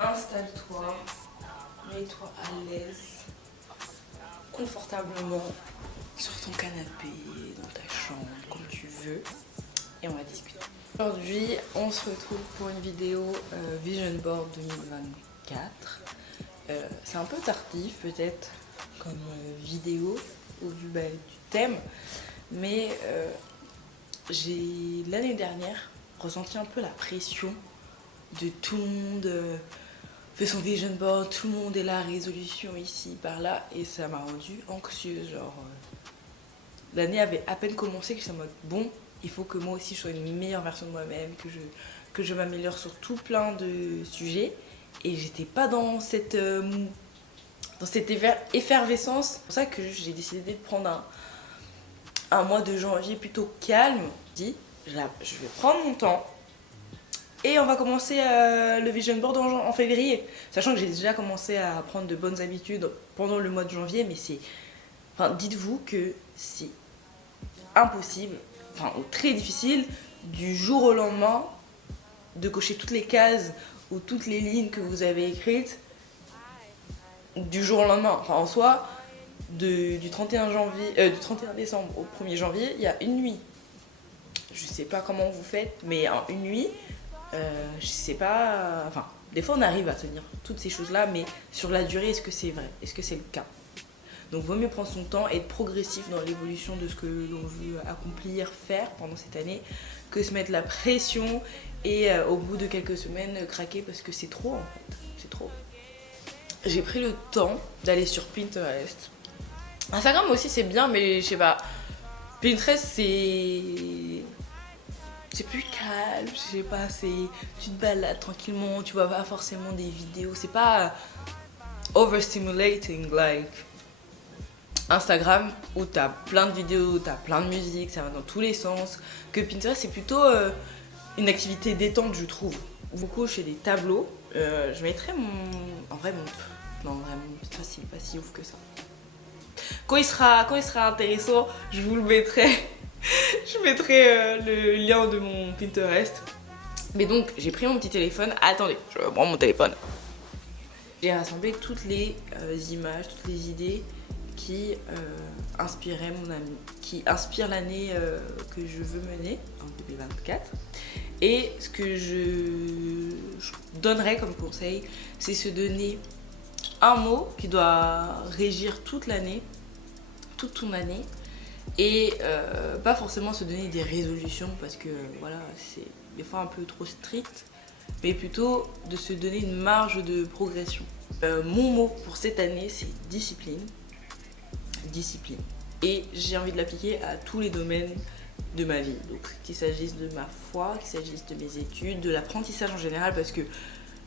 installe-toi, mets-toi à l'aise, confortablement sur ton canapé, dans ta chambre, comme tu veux, et on va discuter. Aujourd'hui, on se retrouve pour une vidéo Vision Board 2024. C'est un peu tardif peut-être comme vidéo au vu du thème, mais j'ai l'année dernière ressenti un peu la pression de tout le monde fait son vision board, tout le monde est là, résolution ici, par là, et ça m'a rendue anxieuse. Genre, l'année avait à peine commencé que j'étais en mode bon, il faut que moi aussi je sois une meilleure version de moi-même, que je m'améliore sur tout plein de sujets, et j'étais pas dans cette effervescence. C'est pour ça que j'ai décidé de prendre un mois de janvier plutôt calme. Je dis, je vais prendre mon temps et on va commencer le vision board en février. Sachant que j'ai déjà commencé à prendre de bonnes habitudes pendant le mois de janvier, mais c'est... Enfin, dites-vous que c'est impossible, enfin, ou très difficile, du jour au lendemain, de cocher toutes les cases ou toutes les lignes que vous avez écrites du jour au lendemain. Enfin, en soi, du 31 décembre au 1er janvier, il y a une nuit. Je sais pas comment vous faites, mais en une nuit, je sais pas... Enfin, des fois on arrive à tenir toutes ces choses-là, mais sur la durée, est-ce que c'est vrai? Est-ce que c'est le cas? Donc vaut mieux prendre son temps et être progressif dans l'évolution de ce que l'on veut accomplir, faire pendant cette année, que se mettre la pression et au bout de quelques semaines craquer parce que c'est trop en fait, c'est trop. J'ai pris le temps d'aller sur Pinterest. Instagram aussi c'est bien, mais je sais pas, Pinterest c'est plus calme, je sais pas, tu te balades tranquillement, tu vois pas forcément des vidéos, c'est pas overstimulating like Instagram où t'as plein de vidéos, t'as plein de musique, ça va dans tous les sens. Que Pinterest c'est plutôt une activité détente je trouve. Beaucoup je fais des tableaux, je mettrai en vrai non vraiment c'est pas si ouf que ça. Quand il sera intéressant, je vous le mettrai. Je mettrai le lien de mon Pinterest. Mais donc j'ai pris mon petit téléphone. Attendez, je prends mon téléphone. J'ai rassemblé toutes les images, toutes les idées qui inspiraient mon ami, qui inspirent l'année que je veux mener en 2024. Et ce que je donnerais comme conseil, c'est se donner un mot qui doit régir toute l'année, toute ton année, et pas forcément se donner des résolutions parce que voilà, c'est des fois un peu trop strict, mais plutôt de se donner une marge de progression. Mon mot pour cette année, c'est discipline. Discipline. Et j'ai envie de l'appliquer à tous les domaines de ma vie. Donc qu'il s'agisse de ma foi, qu'il s'agisse de mes études, de l'apprentissage en général, parce que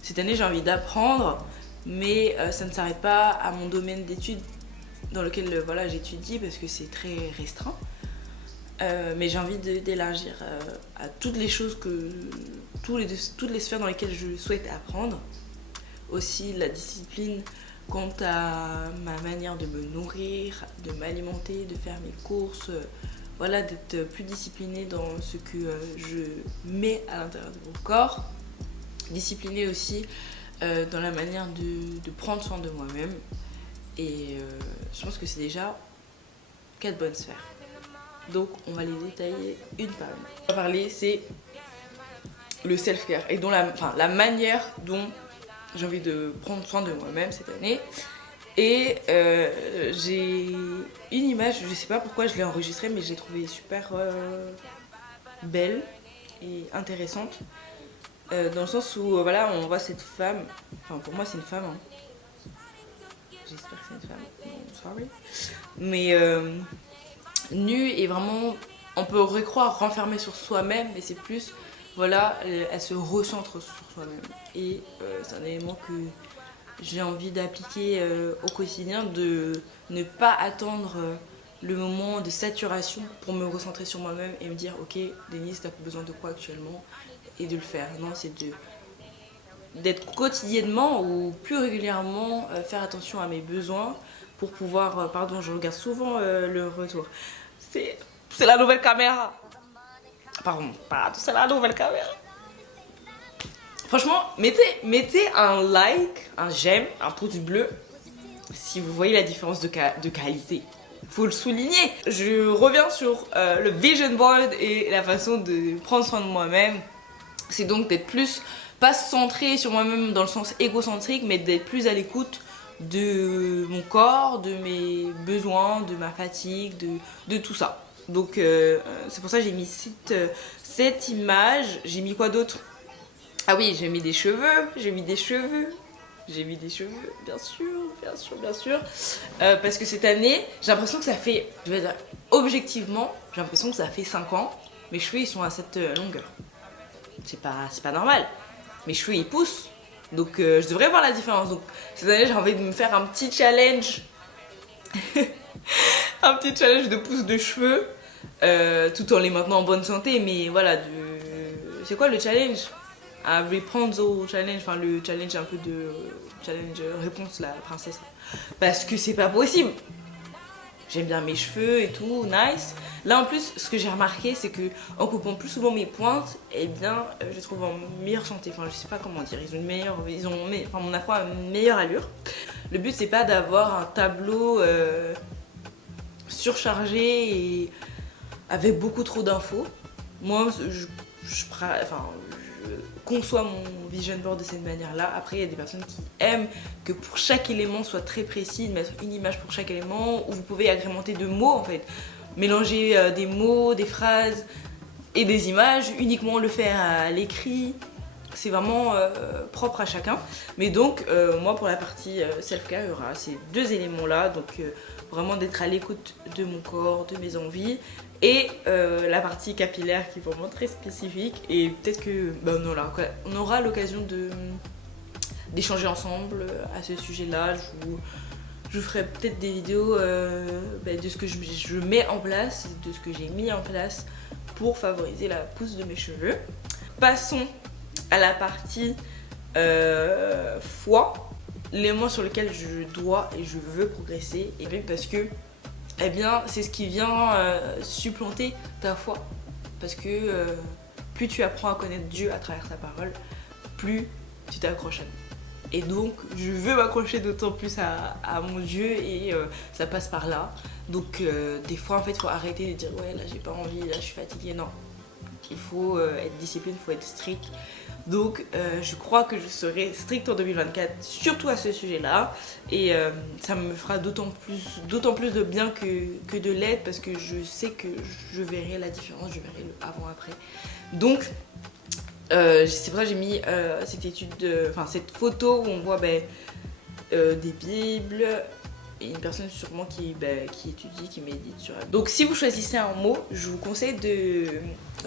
cette année j'ai envie d'apprendre, mais ça ne s'arrête pas à mon domaine d'études dans lequel voilà, j'étudie parce que c'est très restreint. Mais j'ai envie d'élargir à toutes les choses toutes les sphères dans lesquelles je souhaite apprendre. Aussi la discipline quant à ma manière de me nourrir, de m'alimenter, de faire mes courses, voilà, d'être plus disciplinée dans ce que je mets à l'intérieur de mon corps. Disciplinée aussi dans la manière de prendre soin de moi-même. Et je pense que c'est déjà 4 bonnes sphères. Donc on va les détailler une par une. On va parler, c'est le self-care et dont la manière dont j'ai envie de prendre soin de moi-même cette année. Et j'ai une image, je sais pas pourquoi je l'ai enregistrée, mais je l'ai trouvée super belle et intéressante. Dans le sens où voilà, on voit cette femme, enfin pour moi c'est une femme, hein. J'espère que c'est une femme, sorry. Mais nue et vraiment, on pourrait croire renfermée sur soi-même, mais c'est plus, voilà, elle se recentre sur soi-même. Et c'est un élément que j'ai envie d'appliquer au quotidien, de ne pas attendre le moment de saturation pour me recentrer sur moi-même et me dire ok Denise, t'as besoin de quoi actuellement, et de le faire. Non, c'est d'être quotidiennement ou plus régulièrement faire attention à mes besoins pour pouvoir, pardon, je regarde souvent le retour, c'est la nouvelle caméra, pardon, c'est la nouvelle caméra, Franchement, mettez un like, un j'aime, un pouce bleu si vous voyez la différence de qualité. Faut le souligner. Je reviens sur le vision board et la façon de prendre soin de moi-même. C'est donc d'être plus, pas centré sur moi-même dans le sens égocentrique, mais d'être plus à l'écoute de mon corps, de mes besoins, de ma fatigue, de tout ça. Donc c'est pour ça que j'ai mis cette image. J'ai mis quoi d'autre? Ah oui, j'ai mis des cheveux, bien sûr. Parce que cette année, j'ai l'impression que ça fait, je vais dire, objectivement, j'ai l'impression que ça fait 5 ans. Mes cheveux, ils sont à cette longueur. C'est pas normal. Mes cheveux, ils poussent. Donc, je devrais voir la différence. Donc, cette année, j'ai envie de me faire un petit challenge. Un petit challenge de pousse de cheveux. Tout en les maintenant en bonne santé. Mais voilà, c'est quoi le challenge? Un Rapunzel challenge, enfin le challenge un peu de challenge réponse la princesse, parce que c'est pas possible. J'aime bien mes cheveux et tout, nice. Là en plus, ce que j'ai remarqué, c'est que en coupant plus souvent mes pointes, eh bien je les trouve en meilleure santé. Enfin, je sais pas comment dire, enfin mon afro a une meilleure allure. Le but c'est pas d'avoir un tableau surchargé et avec beaucoup trop d'infos. Moi, je conçois mon vision board de cette manière-là. Après, il y a des personnes qui aiment que pour chaque élément soit très précis, de mettre une image pour chaque élément, où vous pouvez agrémenter de mots en fait. Mélanger des mots, des phrases et des images, uniquement le faire à l'écrit. C'est vraiment propre à chacun. Mais donc, moi pour la partie self-care, il y aura ces deux éléments-là. Donc, vraiment d'être à l'écoute de mon corps, de mes envies. Et la partie capillaire qui est vraiment très spécifique. Et peut-être que on aura l'occasion d'échanger ensemble à ce sujet-là. Je ferai peut-être des vidéos de ce que je mets en place, de ce que j'ai mis en place pour favoriser la pousse de mes cheveux. Passons à la partie foi, l'élément sur lequel je dois et je veux progresser, et bien parce que eh bien c'est ce qui vient supplanter ta foi, parce que plus tu apprends à connaître Dieu à travers sa parole, plus tu t'accroches à lui. Et donc je veux m'accrocher d'autant plus à mon Dieu, et ça passe par là. Donc des fois en fait il faut arrêter de dire ouais là j'ai pas envie, là je suis fatiguée. Non, il faut être discipline, il faut être strict. Donc je crois que je serai stricte en 2024, surtout à ce sujet-là. Et ça me fera d'autant plus de bien que de l'aide, parce que je sais que je verrai la différence, je verrai le avant-après. Donc c'est pour ça que j'ai mis cette photo où on voit des bibles et une personne sûrement qui étudie, qui médite sur elle. Donc si vous choisissez un mot, je vous conseille de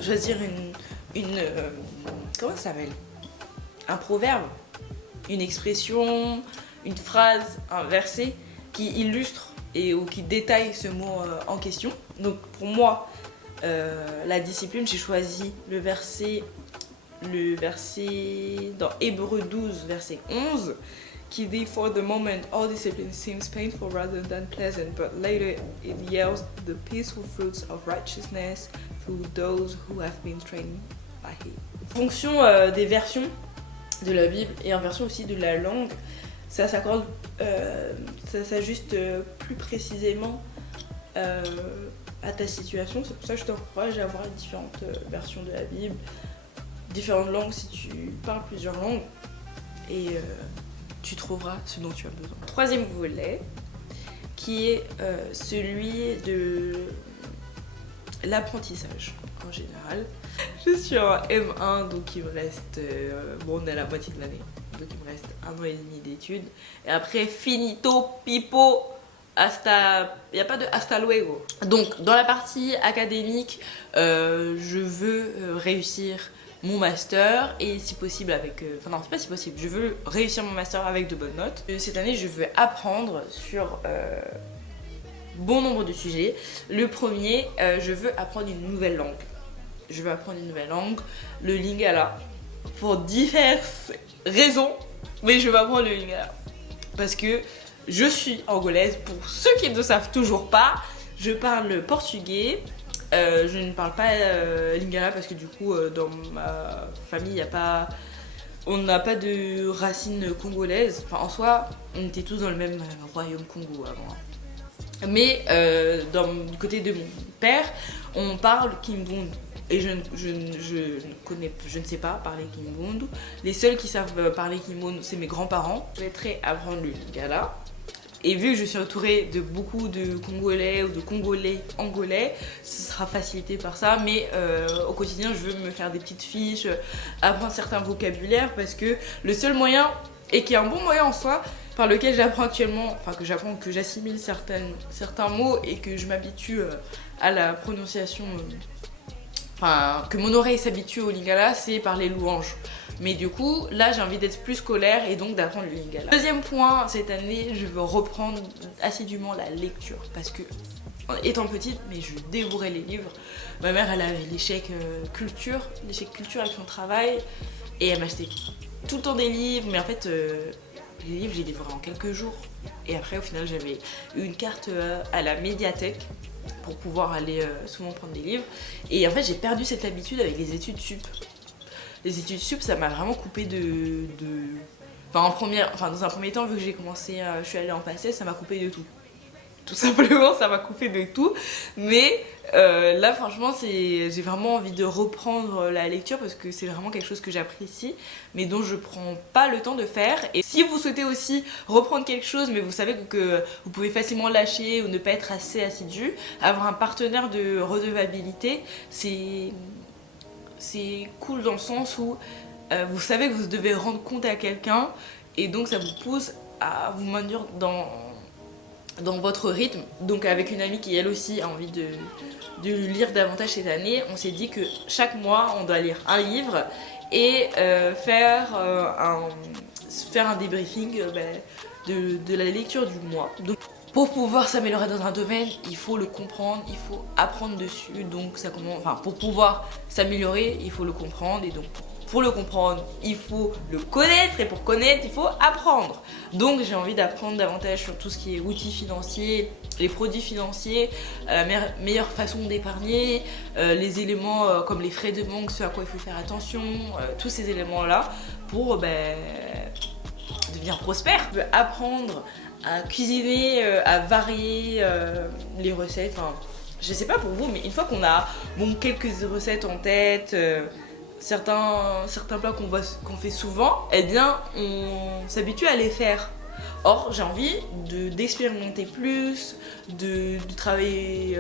choisir comment ça s'appelle? Un proverbe, une expression, une phrase, un verset qui illustre ou qui détaille ce mot en question. Donc pour moi, la discipline, j'ai choisi le verset dans Hébreux 12, verset 11, qui dit For the moment, all discipline seems painful rather than pleasant, but later it yields the peaceful fruits of righteousness through those who have been trained by it. En fonction des versions de la Bible et en version aussi de la langue, ça s'accorde, ça s'ajuste plus précisément à ta situation. C'est pour ça que je t'encourage à avoir différentes versions de la Bible, différentes langues si tu parles plusieurs langues, et tu trouveras ce dont tu as besoin. Troisième volet, qui est celui de l'apprentissage en général. Je suis en M1, donc il me reste, on est à la moitié de l'année, donc il me reste 1 an et demi d'études. Et après, finito, pipo, il n'y a pas de hasta luego. Donc dans la partie académique, je veux réussir mon master, et si possible avec... Enfin non, c'est pas si possible, je veux réussir mon master avec de bonnes notes. Cette année, je veux apprendre sur bon nombre de sujets. Le premier, je veux apprendre une nouvelle langue. Le lingala, pour diverses raisons, mais je veux apprendre le lingala. Parce que je suis angolaise, pour ceux qui ne savent toujours pas, je parle portugais. Je ne parle pas lingala parce que du coup dans ma famille il n'y a pas On n'a pas de racines congolaises. Enfin, en soi, on était tous dans le même royaume Congo avant. Mais du côté de mon père, on parle Kimbundu. Et je ne sais pas parler Kimbundu. Les seuls qui savent parler Kimbundu, c'est mes grands-parents. Je souhaiterais apprendre le lingala. Et vu que je suis entourée de beaucoup de Congolais ou de Congolais angolais, ce sera facilité par ça. Mais au quotidien, je veux me faire des petites fiches, apprendre certains vocabulaires parce que le seul moyen, et qui est un bon moyen en soi, par lequel j'apprends actuellement, enfin que j'assimile certains mots et que je m'habitue à la prononciation, que mon oreille s'habitue au lingala, c'est par les louanges. Mais du coup, là j'ai envie d'être plus scolaire et donc d'apprendre le lingala. Deuxième point, cette année, je veux reprendre assidûment la lecture parce que, étant petite, mais je dévorais les livres. Ma mère, elle avait l'échec culture avec son travail et elle m'achetait tout le temps des livres, mais en fait, les livres, j'ai dévoré en quelques jours. Et après, au final, j'avais eu une carte à la médiathèque pour pouvoir aller souvent prendre des livres. Et en fait, j'ai perdu cette habitude avec les études sup. Les études sup, ça m'a vraiment coupé dans un premier temps, vu que je suis allée en PACES, ça m'a coupé de tout. Tout simplement, ça m'a coupé de tout. Mais là, franchement, j'ai vraiment envie de reprendre la lecture parce que c'est vraiment quelque chose que j'apprécie, mais dont je prends pas le temps de faire. Et si vous souhaitez aussi reprendre quelque chose, mais vous savez que vous pouvez facilement lâcher ou ne pas être assez assidu, avoir un partenaire de redevabilité, c'est cool dans le sens où vous savez que vous devez rendre compte à quelqu'un et donc ça vous pousse à vous maintenir dans votre rythme. Donc avec une amie qui elle aussi a envie de lire davantage cette année, on s'est dit que chaque mois on doit lire un livre et faire un débriefing de la lecture du mois. Donc, pour pouvoir s'améliorer dans un domaine, il faut le comprendre, il faut apprendre dessus. Donc pour pouvoir s'améliorer, il faut le comprendre et donc pour le comprendre, il faut le connaître et pour connaître, il faut apprendre. Donc j'ai envie d'apprendre davantage sur tout ce qui est outils financiers, les produits financiers, la meilleure façon d'épargner, les éléments comme les frais de banque, ce à quoi il faut faire attention, tous ces éléments-là pour devenir prospère. Je veux apprendre à cuisiner, à varier les recettes. Enfin, je sais pas pour vous, mais une fois qu'on a quelques recettes en tête, certains plats qu'on fait souvent, eh bien on s'habitue à les faire. Or j'ai envie d'expérimenter plus, de travailler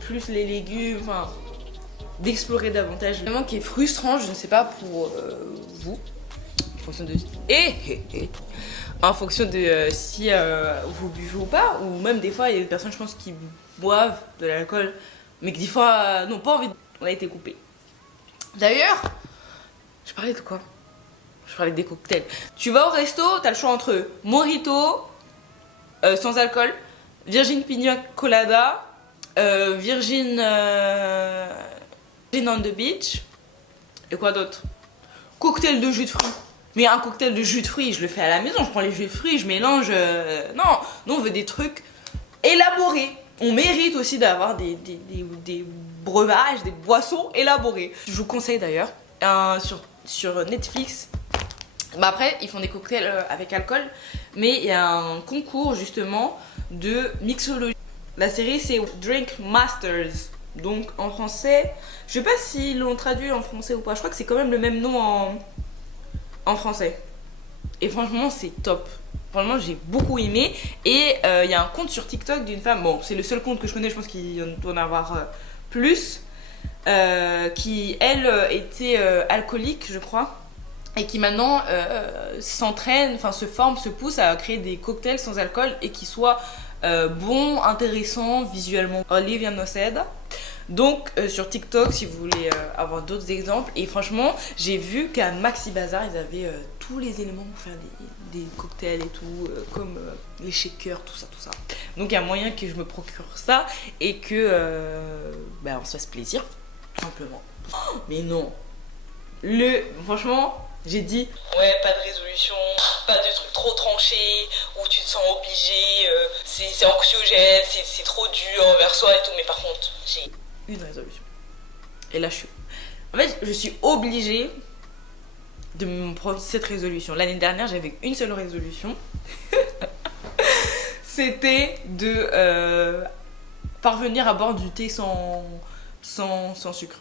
plus les légumes, enfin d'explorer davantage. Vraiment qui est frustrant, je ne sais pas pour vous, en fonction de en fonction de si vous buvez ou pas, ou même des fois il y a des personnes je pense qui boivent de l'alcool mais qui des fois n'ont pas envie on a été coupé. D'ailleurs, je parlais de quoi? Je parlais des cocktails. Tu vas au resto, t'as le choix entre Mojito sans alcool, Virgin Pina Colada, Virgin on the beach, et quoi d'autre? Cocktail de jus de fruits. Mais un cocktail de jus de fruits, je le fais à la maison, je prends les jus de fruits, je mélange... Non, nous on veut des trucs élaborés. On mérite aussi d'avoir des breuvages, des boissons élaborées. Je vous conseille d'ailleurs, sur Netflix, après ils font des cocktails avec alcool, mais il y a un concours justement de mixologie. La série c'est Drink Masters, donc en français, je sais pas s'ils l'ont traduit en français ou pas, je crois que c'est quand même le même nom en français. Et franchement c'est top. Franchement j'ai beaucoup aimé. Et il y a un compte sur TikTok d'une femme, bon c'est le seul compte que je connais, je pense qu'il doit en avoir plus, qui elle était alcoolique je crois, et qui maintenant s'entraîne, enfin se forme, se pousse à créer des cocktails sans alcool et qui soient bons, intéressants visuellement. Olivia Noceda. Donc sur TikTok si vous voulez avoir d'autres exemples. Et franchement j'ai vu qu'à Maxi Bazar ils avaient tous les éléments pour faire des cocktails et tout, comme les shakers, tout ça. Donc il y a moyen que je me procure ça et que on se fasse plaisir tout simplement. Oh, mais non, franchement j'ai dit ouais, pas de résolution, pas de truc trop tranché où tu te sens obligé, c'est anxiogène, c'est trop dur envers soi et tout. Mais par contre j'ai une résolution. Et là je suis obligée de me prendre cette résolution. L'année dernière, j'avais une seule résolution. C'était de parvenir à boire du thé sans sucre.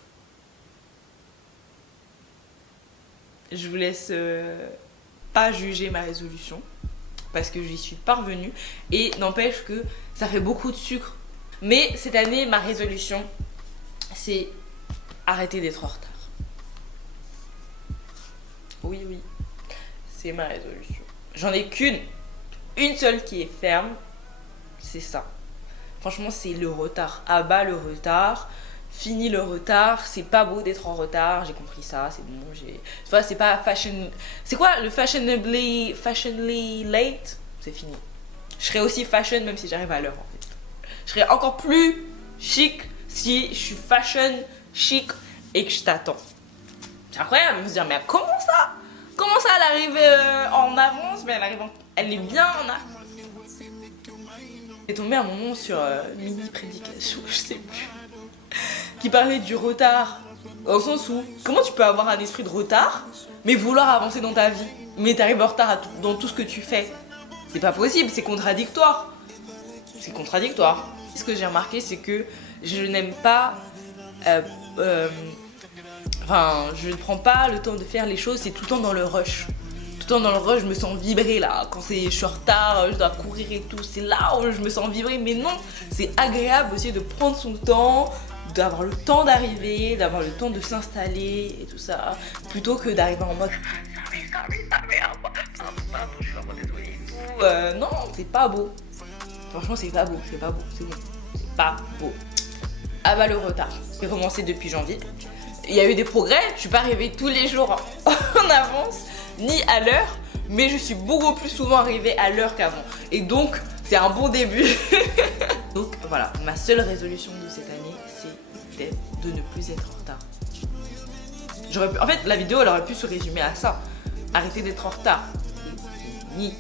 Je vous laisse pas juger ma résolution parce que j'y suis parvenue et n'empêche que ça fait beaucoup de sucre. Mais cette année, ma résolution, c'est arrêter d'être en retard. Oui, c'est ma résolution. J'en ai une seule qui est ferme, c'est ça. Franchement, c'est le retard. Abat le retard, fini le retard. C'est pas beau d'être en retard, j'ai compris ça, c'est bon. C'est pas fashion. C'est quoi le fashionably late? C'est fini. Je serais aussi fashion même si j'arrive à l'heure en fait. Je serais encore plus chic si je suis fashion, chic et que je t'attends. C'est incroyable, vous se dire, mais comment ça? Comment ça, elle arrive en avance, mais elle est bien en avance. J'ai tombé un moment sur mini prédication, je sais plus, qui parlait du retard, au sens où, comment tu peux avoir un esprit de retard, mais vouloir avancer dans ta vie, mais t'arrives en retard dans tout ce que tu fais. C'est pas possible, c'est contradictoire. C'est contradictoire. Ce que j'ai remarqué, c'est que je n'aime pas... je ne prends pas le temps de faire les choses, c'est tout le temps dans le rush. Tout le temps dans le rush, je me sens vibrer là. Quand je suis en retard, je dois courir et tout, c'est là où je me sens vibrer. Mais non, c'est agréable aussi de prendre son temps, d'avoir le temps d'arriver, d'avoir le temps de s'installer et tout ça, plutôt que d'arriver en mode non, c'est pas beau. Franchement, c'est pas beau, c'est bon. C'est pas beau. Ah bah le retard. J'ai commencé depuis janvier. Il y a eu des progrès, je suis pas arrivée tous les jours en avance, ni à l'heure, mais je suis beaucoup plus souvent arrivée à l'heure qu'avant. Et donc, c'est un bon début. Donc voilà, ma seule résolution de cette année, c'est de ne plus être en retard. En fait, la vidéo, elle aurait pu se résumer à ça. Arrêter d'être en retard. C'est fini.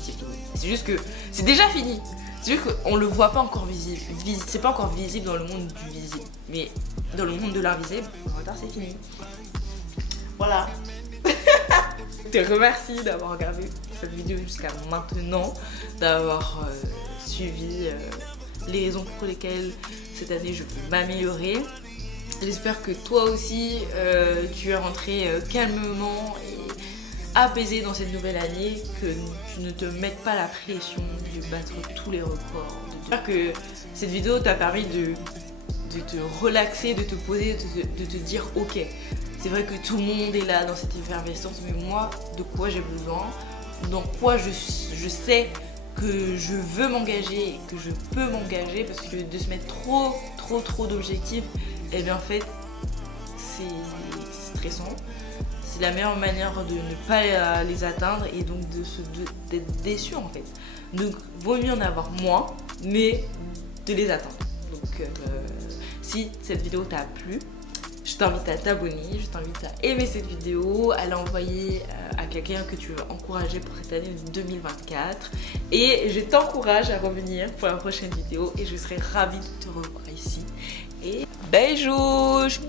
C'est fini. C'est juste que c'est déjà fini. C'est juste qu'on le voit pas encore visible. C'est pas encore visible dans le monde du visible. Mais dans le monde de l'invisible, le retard c'est fini. Voilà. Je te remercie d'avoir regardé cette vidéo jusqu'à maintenant, d'avoir suivi les raisons pour lesquelles cette année je veux m'améliorer. J'espère que toi aussi tu es rentré calmement et apaisé dans cette nouvelle année, que tu ne te mettes pas la pression de battre tous les records. J'espère que cette vidéo t'a permis de te relaxer, de te poser, de te dire ok, c'est vrai que tout le monde est là dans cette effervescence, mais moi, de quoi j'ai besoin, dans quoi je sais que je veux m'engager et que je peux m'engager, parce que de se mettre trop d'objectifs, et bien en fait, c'est stressant. C'est la meilleure manière de ne pas les atteindre et donc d'être déçu en fait. Donc, vaut mieux en avoir moins, mais de les atteindre. Donc, si cette vidéo t'a plu, je t'invite à t'abonner, je t'invite à aimer cette vidéo, à l'envoyer à quelqu'un que tu veux encourager pour cette année 2024. Et je t'encourage à revenir pour la prochaine vidéo et je serai ravie de te revoir ici. Et bisous!